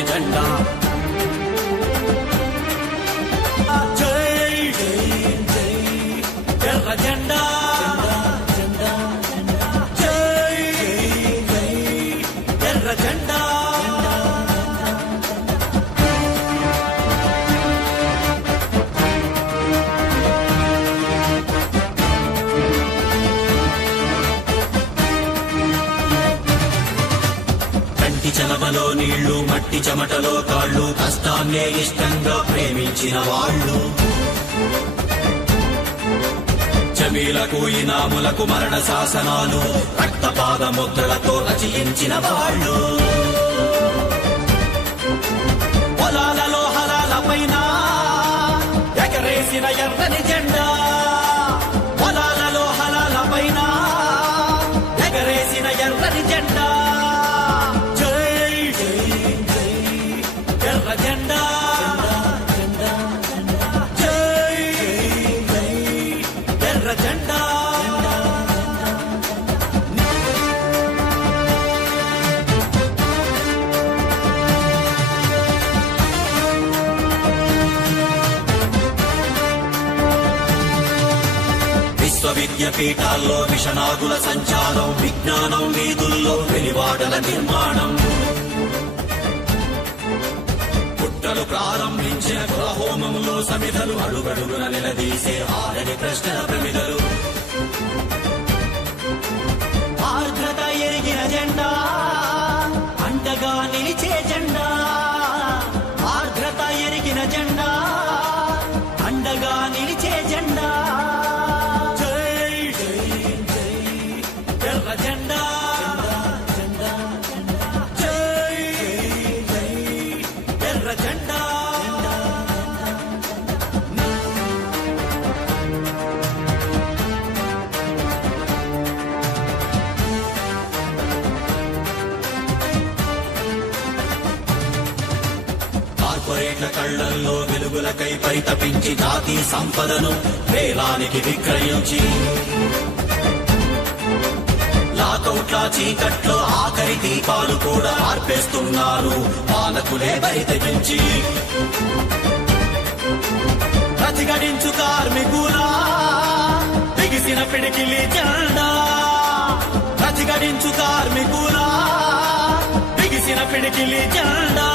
దేవుని జెండా జై జై జై ఎర్ర జెండా జై జై ఎర్ర జెండా చలమలో నీళ్లు మట్టి చెమటలో కాళ్ళు కష్టాన్నే ఇష్టంగా ప్రేమించిన వాళ్ళు జమీలకు ఇనాములకు మరణ శాసనాలు రక్తపాద ముద్రలతో రచయించిన వాళ్ళు పొలాలలో హలాల పైన ఎగరేసిన ఎర్రని జెండా పొలాలలో హలాల పైన ఎగరేసిన ఎర్రని జెండా విద్యాపీఠాల్లో విషనాగుల సంచారం విజ్ఞానం వీధుల్లో వెలివాడల నిర్మాణం పుట్టలు ప్రారంభించిన కులహోమంలో సమిధలు అడుగడుగున నిలదీసే ఆరని ప్రశ్నల ప్రమిదలు ఆర్ద్రత ఎరిగిన జెండా అండగా నిలిచే జెండా ఆర్ద్రత ఎరిగిన జెండా అండగా నిలిచే జెండా కార్పొరేట్ల కళ్లల్లో వెలుగులకై పరితపించి జాతి సంపదను వేలానికి విక్రయించి లాకౌట్ల చీకట్లో ఆఖరి దీపాలు కూడా ఆర్పేస్తున్నారు పాలకులే బరితెగించి ప్రతిఘటించు కార్మికులా బిగిసిన పిడికిలి జెండా ప్రతిఘటించు కార్మికులా బిగిసిన పిడికిలి జెండా